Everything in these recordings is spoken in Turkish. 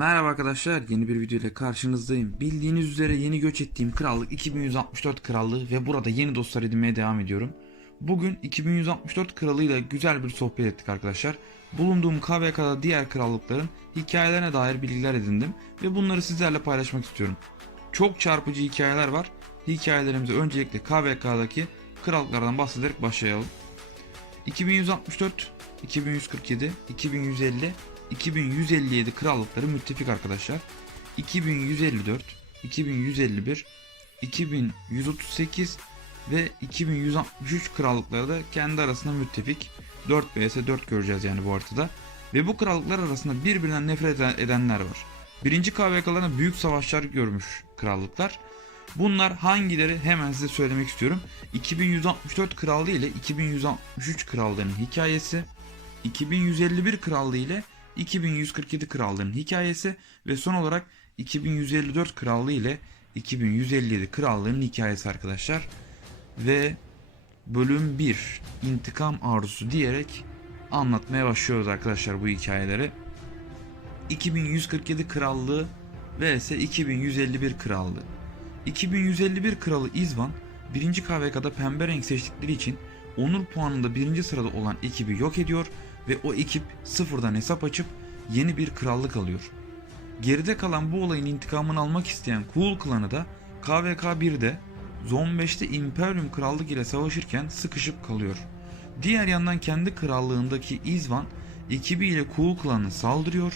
Merhaba arkadaşlar, yeni bir video ile karşınızdayım. Bildiğiniz üzere yeni göç ettiğim krallık 2164 krallığı ve burada yeni dostlar edinmeye devam ediyorum. Bugün 2164 kralıyla güzel bir sohbet ettik arkadaşlar. Bulunduğum KVK'da diğer krallıkların hikayelerine dair bilgiler edindim ve bunları sizlerle paylaşmak istiyorum. Çok çarpıcı hikayeler var. Hikayelerimize öncelikle KVK'daki krallıklardan bahsederek başlayalım. 2164, 2147, 2150, 2157 krallıkları müttefik arkadaşlar. 2154, 2151, 2138 ve 2163 krallıkları da kendi arasında müttefik. 4 vs 4 göreceğiz yani bu haritada. Ve bu krallıklar arasında birbirinden nefret edenler var. Birinci KVK'larına büyük savaşlar görmüş krallıklar. Bunlar hangileri hemen size söylemek istiyorum. 2164 krallığı ile 2163 krallığının hikayesi, 2151 krallığı ile 2147 krallığının hikayesi ve son olarak 2154 krallığı ile 2157 krallığının hikayesi arkadaşlar. Ve bölüm 1 intikam arzusu diyerek anlatmaya başlıyoruz arkadaşlar bu hikayeleri. 2147 krallığı vs 2151 krallığı. 2151 kralı İzvan 1. KVK'da pembe renk seçtikleri için onur puanında 1. sırada olan ekibi yok ediyor ve o ekip sıfırdan hesap açıp yeni bir krallık alıyor. Geride kalan bu olayın intikamını almak isteyen Kuğul klanı da KVK 1'de Zon 5'te İmperium krallık ile savaşırken sıkışıp kalıyor. Diğer yandan kendi krallığındaki İzvan ekibiyle Kuğul klanına saldırıyor.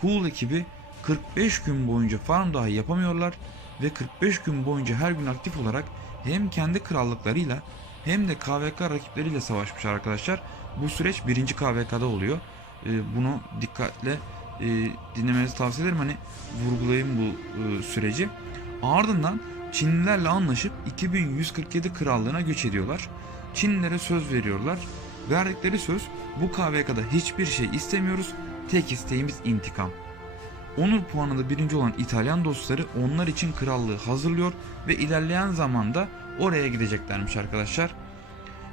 Kuğul ekibi 45 gün boyunca farm dahi yapamıyorlar ve 45 gün boyunca her gün aktif olarak hem kendi krallıklarıyla hem de KVK rakipleriyle savaşmış arkadaşlar. Bu süreç 1. KVK'da oluyor. Bunu dikkatle dinlemenizi tavsiye ederim. Hani vurgulayayım bu süreci. Ardından Çinlilerle anlaşıp 2147 krallığına göç ediyorlar. Çinlilere söz veriyorlar. Verdikleri söz, bu KVK'da hiçbir şey istemiyoruz. Tek isteğimiz intikam. Onur puanında birinci olan İtalyan dostları onlar için krallığı hazırlıyor ve ilerleyen zamanda oraya gideceklermiş arkadaşlar.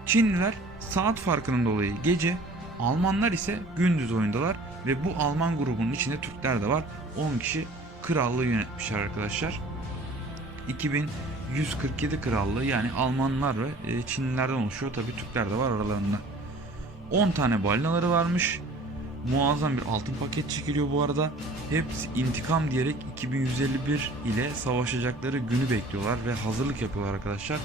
Çinliler saat farkının dolayı gece, Almanlar ise gündüz oyundalar ve bu Alman grubunun içinde Türkler de var. 10 kişi krallığı yönetmişler arkadaşlar. 2147 krallığı yani Almanlar ve Çinlilerden oluşuyor. Tabi Türkler de var aralarında. 10 tane balinaları varmış. Muazzam bir altın paket çekiliyor bu arada. Hepsi intikam diyerek 2151 ile savaşacakları günü bekliyorlar ve hazırlık yapıyorlar arkadaşlar.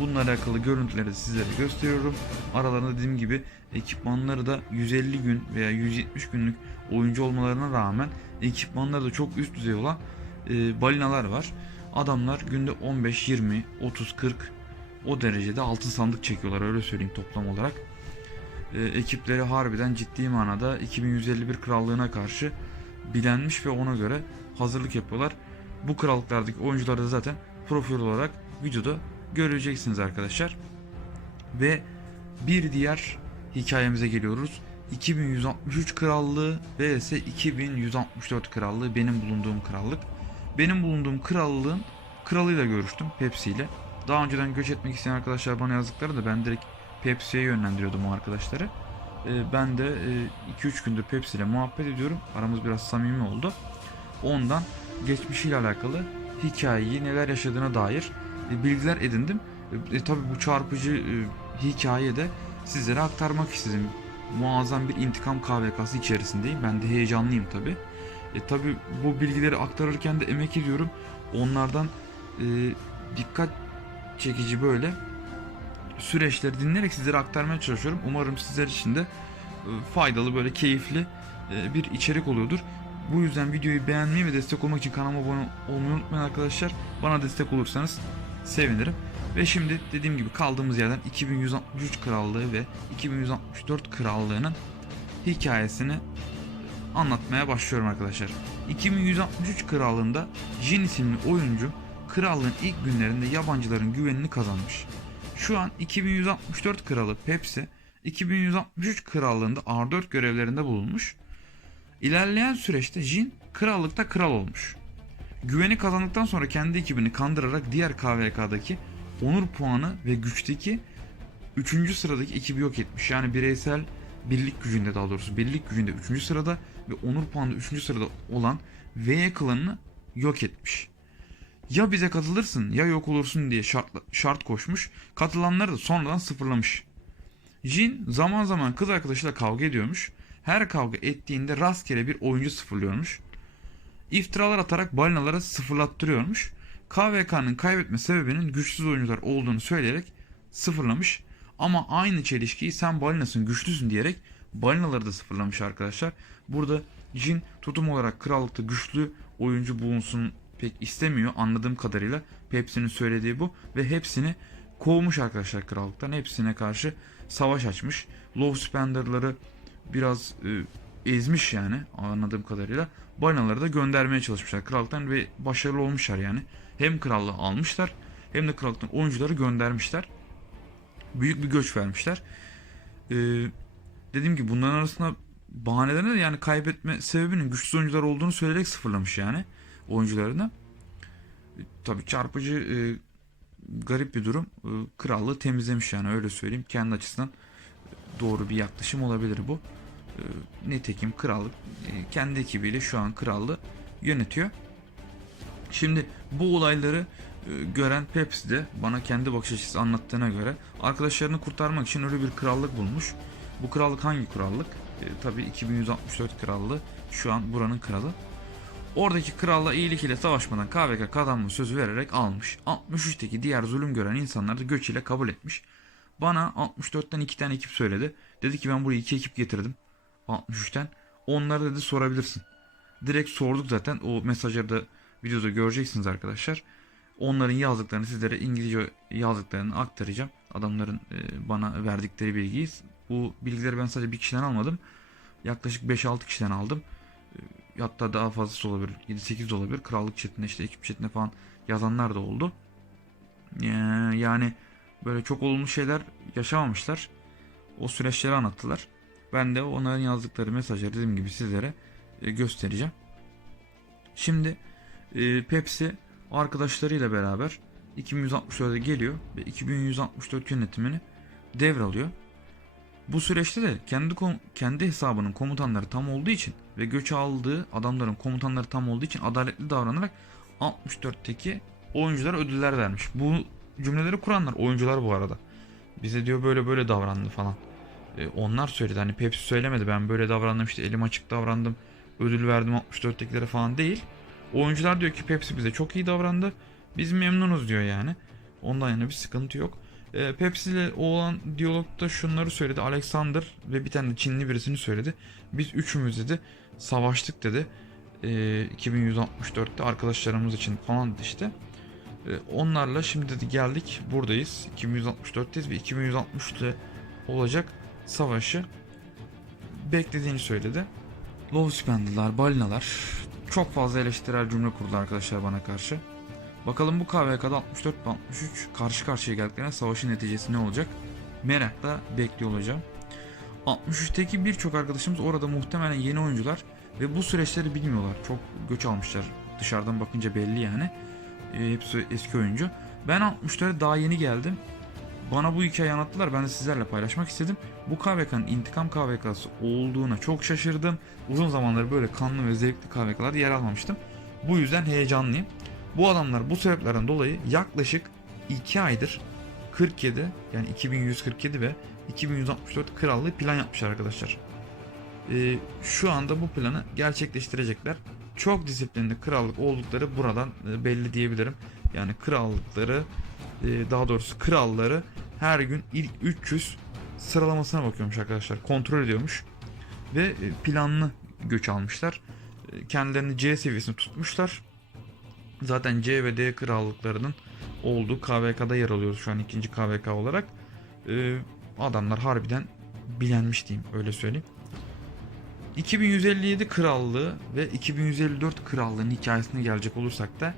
Bununla alakalı görüntüleri de sizlere gösteriyorum. Aralarında dediğim gibi ekipmanları da 150 gün veya 170 günlük oyuncu olmalarına rağmen ekipmanları da çok üst düzey olan balinalar var. Adamlar günde 15, 20, 30, 40 o derecede altın sandık çekiyorlar, öyle söyleyeyim toplam olarak. Ekipleri harbiden ciddi manada 2151 krallığına karşı bilenmiş ve ona göre hazırlık yapıyorlar. Bu krallıklardaki oyuncuları da zaten profil olarak videoda göreceksiniz arkadaşlar. Ve bir diğer hikayemize geliyoruz. 2163 krallığı vs 2164 krallığı, benim bulunduğum krallık. Benim bulunduğum krallığın kralıyla görüştüm, Pepsi ile. Daha önceden göç etmek isteyen arkadaşlar bana yazdıkları da ben direkt Pepsi'ye yönlendiriyordum o arkadaşları. Ben de 2-3 gündür Pepsi ile muhabbet ediyorum. Aramız biraz samimi oldu. Ondan geçmişiyle alakalı hikayeyi, neler yaşadığına dair bilgiler edindim. Tabi bu çarpıcı hikayeyi de sizlere aktarmak istedim. Muazzam bir intikam KVK'sı içerisindeyim. Ben de heyecanlıyım tabi. Tabi bu bilgileri aktarırken de emek ediyorum. Onlardan dikkat çekici böyle süreçleri dinleyerek sizlere aktarmaya çalışıyorum. Umarım sizler için de faydalı, böyle keyifli bir içerik oluyordur. Bu yüzden videoyu beğenmeyi ve destek olmak için kanalıma abone olmayı unutmayın arkadaşlar. Bana destek olursanız sevinirim. Ve şimdi dediğim gibi kaldığımız yerden 2163 krallığı ve 2164 krallığının hikayesini anlatmaya başlıyorum arkadaşlar. 2163 krallığında Jin isimli oyuncu krallığın ilk günlerinde yabancıların güvenini kazanmış. Şu an 2164 kralı Pepsi 2163 krallığında R4 görevlerinde bulunmuş. İlerleyen süreçte Jin krallıkta kral olmuş. Güveni kazandıktan sonra kendi ekibini kandırarak diğer KVK'daki onur puanı ve güçteki 3. sıradaki ekibi yok etmiş. Yani bireysel birlik gücünde, daha doğrusu birlik gücünde 3. sırada ve onur puanı 3. sırada olan Veye klanını yok etmiş. Ya bize katılırsın ya yok olursun diye şart koşmuş. Katılanları da sonradan sıfırlamış. Jin zaman zaman kız arkadaşıyla kavga ediyormuş. Her kavga ettiğinde rastgele bir oyuncu sıfırlıyormuş. İftiralar atarak balinalara sıfırlattırıyormuş. KVK'nın kaybetme sebebinin güçsüz oyuncular olduğunu söyleyerek sıfırlamış. Ama aynı çelişkiyi sen balinasın güçlüsün diyerek balinaları da sıfırlamış arkadaşlar. Burada Jin tutum olarak krallıkta güçlü oyuncu bulunsun pek istemiyor anladığım kadarıyla. Pepsi'nin söylediği bu ve hepsini kovmuş arkadaşlar krallıktan. Hepsine karşı savaş açmış. Love Spender'ları biraz ezmiş yani anladığım kadarıyla. Balinaları da göndermeye çalışmışlar krallıktan ve başarılı olmuşlar yani. Hem krallığı almışlar hem de krallıktan oyuncuları göndermişler. Büyük bir göç vermişler. Ee, Dediğim gibi bunların arasında bahanelerine de yani kaybetme sebebinin güçsüz oyuncular olduğunu söyleyerek sıfırlamış yani oyuncularını. Tabii çarpıcı garip bir durum. Krallığı temizlemiş yani öyle söyleyeyim. Kendi açısından doğru bir yaklaşım olabilir bu. Nitekim krallık kendi ekibiyle şu an krallığı yönetiyor. Şimdi bu olayları gören Pepsi de bana kendi bakış açısı anlattığına göre arkadaşlarını kurtarmak için öyle bir krallık bulmuş. Bu krallık hangi krallık? Tabii 2164 krallığı şu an buranın kralı. Oradaki kralla iyilik ile savaşmadan KVK kazanma sözü vererek almış. 63'teki diğer zulüm gören insanları da göç ile kabul etmiş. Bana 64'ten 2 tane ekip söyledi. Dedi ki ben buraya 2 ekip getirdim. 63'ten. Onları dedi sorabilirsin. Direkt sorduk zaten. O mesajları da videoda göreceksiniz arkadaşlar. Onların yazdıklarını sizlere İngilizce yazdıklarını aktaracağım. Adamların bana verdikleri bilgiyi. Bu bilgileri ben sadece bir kişiden almadım. Yaklaşık 5-6 kişiden aldım. Hatta daha fazlası olabilir. 7-8 de olabilir. Krallık chatinde işte ekip chatinde falan yazanlar da oldu. Yani böyle çok olumlu şeyler yaşamamışlar. O süreçleri anlattılar. Ben de onların yazdıkları mesajları dediğim gibi sizlere göstereceğim. Şimdi Pepsi arkadaşlarıyla beraber 2164'e geliyor ve 2164 yönetimini devralıyor. Bu süreçte de kendi hesabının komutanları tam olduğu için ve göç aldığı adamların komutanları tam olduğu için adaletli davranarak 64'teki oyunculara ödüller vermiş. Bu cümleleri kuranlar oyuncular bu arada. Bize diyor böyle böyle davrandı falan. Onlar söyledi, hani Pepsi söylemedi ben böyle davrandım işte elim açık davrandım ödül verdim 64'tekilere falan değil. Oyuncular diyor ki Pepsi bize çok iyi davrandı biz memnunuz diyor yani. Ondan yana bir sıkıntı yok. Pepsi ile olan diyalogda şunları söyledi. Alexander ve bir tane de Çinli birisini söyledi. Biz üçümüz dedi savaştık dedi. 2164'te arkadaşlarımız için falan dedi işte. Onlarla şimdi dedi geldik buradayız. 2164'teyiz ve 2160'te olacak savaşı beklediğini söyledi. Love Spender'lar, balinalar çok fazla eleştirel cümle kurdu arkadaşlar bana karşı. Bakalım bu KVK'da 64 ve 63 karşı karşıya geldiklerinde savaşın neticesi ne olacak? Merakla bekliyor olacağım. 63'teki birçok arkadaşımız orada muhtemelen yeni oyuncular ve bu süreçleri bilmiyorlar. Çok göç almışlar. Dışarıdan bakınca belli yani. Hepsi eski oyuncu. Ben 64'e daha yeni geldim. Bana bu hikayeyi anlattılar. Ben de sizlerle paylaşmak istedim. Bu KVK'nın intikam KVK'sı olduğuna çok şaşırdım. Uzun zamandır böyle kanlı ve zevkli KVK'larda yer almamıştım. Bu yüzden heyecanlıyım. Bu adamlar bu sebeplerden dolayı yaklaşık 2 aydır 47 yani 2147 ve 2164 krallığı plan yapmışlar arkadaşlar. Şu anda bu planı gerçekleştirecekler. Çok disiplinli krallık oldukları buradan belli diyebilirim. Yani krallıkları daha doğrusu kralları her gün ilk 300 sıralamasına bakıyormuş arkadaşlar. Kontrol ediyormuş. Ve planlı göç almışlar. Kendilerini C seviyesine tutmuşlar. Zaten C ve D krallıklarının olduğu KVK'da yer alıyoruz şu an ikinci KVK olarak. Adamlar harbiden bilenmiş diyeyim öyle söyleyeyim. 2157 krallığı ve 2154 krallığın hikayesine gelecek olursak da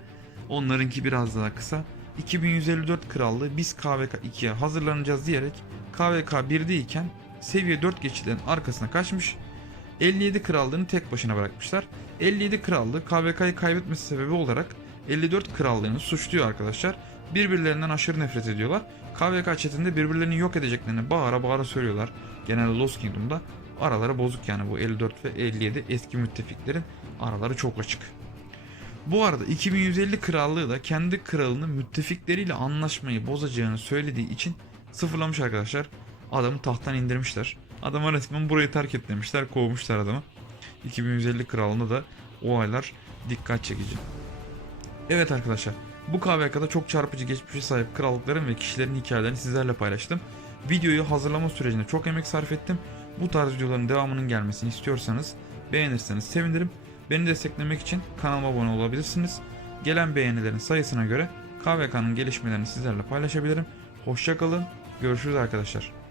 onlarınki biraz daha kısa. 2154 krallığı biz KVK 2'ye hazırlanacağız diyerek KVK 1'deyken seviye 4 geçitlerin arkasına kaçmış. 57 krallığını tek başına bırakmışlar. 57 krallığı KVK'yı kaybetmesi sebebi olarak 54 krallığını suçluyor arkadaşlar. Birbirlerinden aşırı nefret ediyorlar. KVK chatinde birbirlerini yok edeceklerini bağıra bağıra söylüyorlar. Genelde Lost Kingdom'da. araları bozuk yani, bu 54 ve 57 eski müttefiklerin araları çok açık. Bu arada 2150 krallığı da kendi kralının müttefikleriyle anlaşmayı bozacağını söylediği için sıfırlamış arkadaşlar. Adamı tahttan indirmişler. Adama resmen burayı terk et demişler, kovmuşlar adamı. 2150 krallığında da olaylar dikkat çekici. Evet arkadaşlar, bu KVK'da çok çarpıcı geçmişe sahip krallıkların ve kişilerin hikayelerini sizlerle paylaştım. Videoyu hazırlama sürecinde çok emek sarf ettim. Bu tarz videoların devamının gelmesini istiyorsanız beğenirseniz sevinirim. Beni desteklemek için kanalıma abone olabilirsiniz. Gelen beğenilerin sayısına göre KVK'nın gelişmelerini sizlerle paylaşabilirim. Hoşça kalın. Görüşürüz arkadaşlar.